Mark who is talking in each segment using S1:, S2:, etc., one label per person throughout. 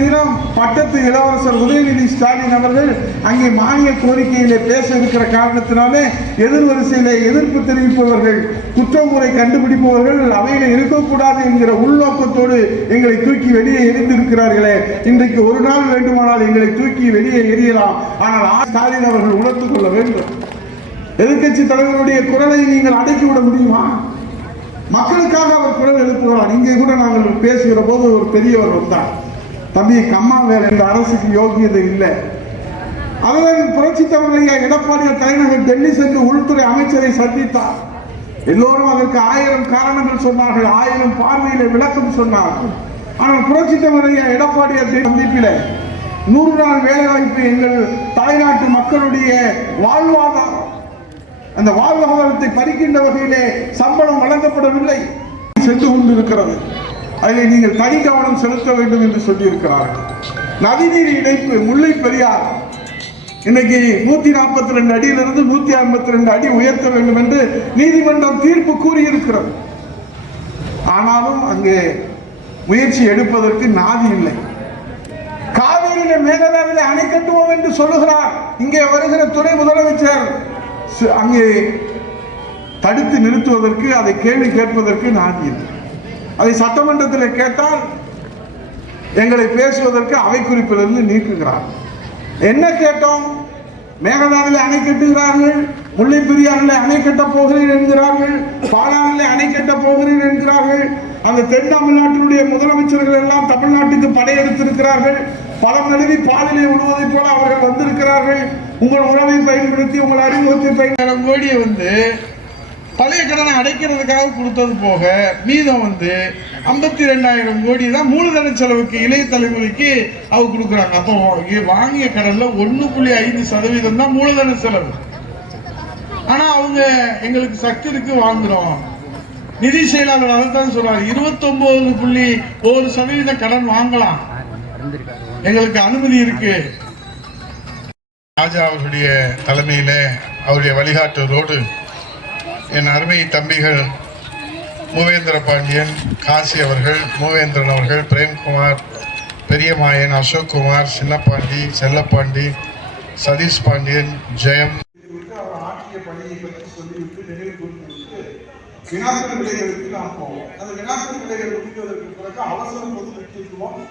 S1: தினம் பட்டத்து இளவரசர் உதயநிதி ஸ்டாலின் அவர்கள் அங்கே மானிய கோரிக்கையிலே பேச இருக்கிற காரணத்தினாலே எதிர்வரிசையிலே எதிர்ப்பு தெரிவிப்பவர்கள் குற்றமுறை கண்டுபிடிப்பவர்கள் அவையில் இருக்கக்கூடாது என்கிற உள்நோக்கத்தோடு எங்களை தூக்கி வெளியே எரிந்திருக்கிறார்களே இன்றைக்கு ஒரு நாள் வேண்டுமானால் எங்களை தூக்கி வெளியே எரியலாம் ஆனால் ஆ. ஸ்டாலின் அவர்கள் உணர்ந்து கொள்ள வேண்டும். எதிர்க்கட்சி தலைவருடைய குரலை நீங்கள் அடக்கிவிட முடியுமா? மக்களுக்காக அவர் குரல் எழுப்புகிறார். இங்கே கூட நாங்கள் பேசுகிற போது ஒரு பெரியவர் வந்தார். தம்பி கம்மா வேலை இந்த அரசுக்கு யோகியது இல்லை. அவர்கள் புரட்சி தமிழையா எடப்பாடியார் தலைநகர் டெல்லி சென்று உள்துறை அமைச்சரை சந்தித்தார். எல்லோரும் அதற்கு ஆயிரம் காரணங்கள் சொன்னார்கள் ஆயிரம் பார்வையில விளக்கம் சொன்னார்கள். ஆனால் புரட்சி தமிழையா எடப்பாடியார் சந்திப்பில நூறு நாள் வேலைவாய்ப்பு எங்கள் தாய்நாட்டு மக்களுடைய வாழ்வாதாரம். அந்த வாழ்வாதாரத்தை பறிக்கின்ற வகையிலே சம்பளம் வழங்கப்படவில்லை. சென்று கொண்டிருக்கிறது. அதில் நீங்கள் தனி கவனம் செலுத்த வேண்டும் என்று சொல்லியிருக்கிறார்கள். நதிநீர் இணைப்பு முல்லை பெரியார் இன்னைக்கு நூத்தி நாற்பத்தி ரெண்டு அடியிலிருந்து நூத்தி ஐம்பத்தி ரெண்டு அடி உயர்த்த வேண்டும் என்று நீதிமன்றம் தீர்ப்பு கூறியிருக்கிறது. ஆனாலும் அங்கே முயற்சி எடுப்பதற்கு நாதி இல்லை. காவிரியில மேகதாவில அணை கட்டுவோம் என்று சொல்லுகிறார். இங்கே வருகிற துணை முதலமைச்சர். சு- அங்கே தடுத்து நிறுத்துவதற்கு அதை கேள்வி கேட்பதற்கு நாதி இல்லை. அதை சட்டமன்றத்தில் கேட்டால் எங்களை பேசுவதற்கு அவை குறிப்பிலிருந்து நீக்குகிறார். என்ன கேட்டோம்? மேகதானில் அணை கட்டுகிறார்கள் முல்லை அணை கட்ட போகிறேன் என்கிறார்கள் பாலாறில் அணை கட்ட போகிறேன் என்கிறார்கள் அந்த தென் தமிழ்நாட்டினுடைய முதலமைச்சர்கள் எல்லாம் தமிழ்நாட்டுக்கு படையெடுத்திருக்கிறார்கள் பலம் நழுவி பாலிலே விடுவதைப் போல அவர்கள் வந்திருக்கிறார்கள் உங்கள் உறவை பயன்படுத்தி உங்கள் அறிமுகத்தை பயன்படுத்தி கோடியை வந்து பழைய கடனை அடைக்கிறதுக்காக கொடுத்தது போக மீதம் வந்து ஐம்பத்தி ரெண்டாயிரம் கோடி தான் மூலதன செலவுக்கு இளைய தலைமுறைக்கு அவங்க கொடுக்குறாங்க. அப்போ வாங்கிய கடன்ல ஒண்ணு புள்ளி ஐந்து சதவீதம் தான் மூலதன செலவு. ஆனா அவங்க எங்களுக்கு சக்தி இருக்கு வாங்குறோம். நிதி செயலாளர் அதைத்தான் சொல்றாரு. இருபத்தொன்பது புள்ளி ஒரு சதவீத கடன் வாங்கலாம். எங்களுக்கு அனுமதி இருக்கு. ராஜா அவர்களுடைய தலைமையில அவருடைய வழிகாட்டுதலோடு என் அருமை தம்பிகள் மூவேந்திர பாண்டியன் காசி அவர்கள் மூவேந்திரன் அவர்கள் பிரேம்குமார் பெரியமாயன் அசோக்குமார் சின்னப்பாண்டி செல்லப்பாண்டி சதீஷ் பாண்டியன் ஜெயம். வினாக்கள் விடைகளுக்கு நாம் போவோம். அந்த வினாக்கள் விடைகள் முடிந்ததற்கு பிறகு அவசர பொது முக்கியத்துவம்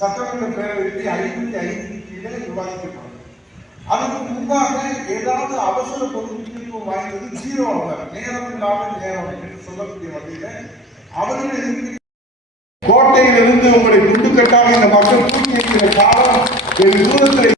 S1: சட்டமன்ற பேரவைக்கு ஐம்பத்தி ஐந்து கீழே விவாதிக்கப்படும். அதற்கு முன்பாக ஏதாவது அவசர பொது முக்கியத்துவம் வாய்ந்தது ஜீரோ அவர் நேரம் இல்லாமல் நேரம் என்று சொல்லக்கூடிய வகையில அவர்கள் கோட்டையிலிருந்து உங்களை குண்டு கட்டாக இந்த மக்கள் தூக்கி இருக்கிற காலம் வெகு தூரத்தில்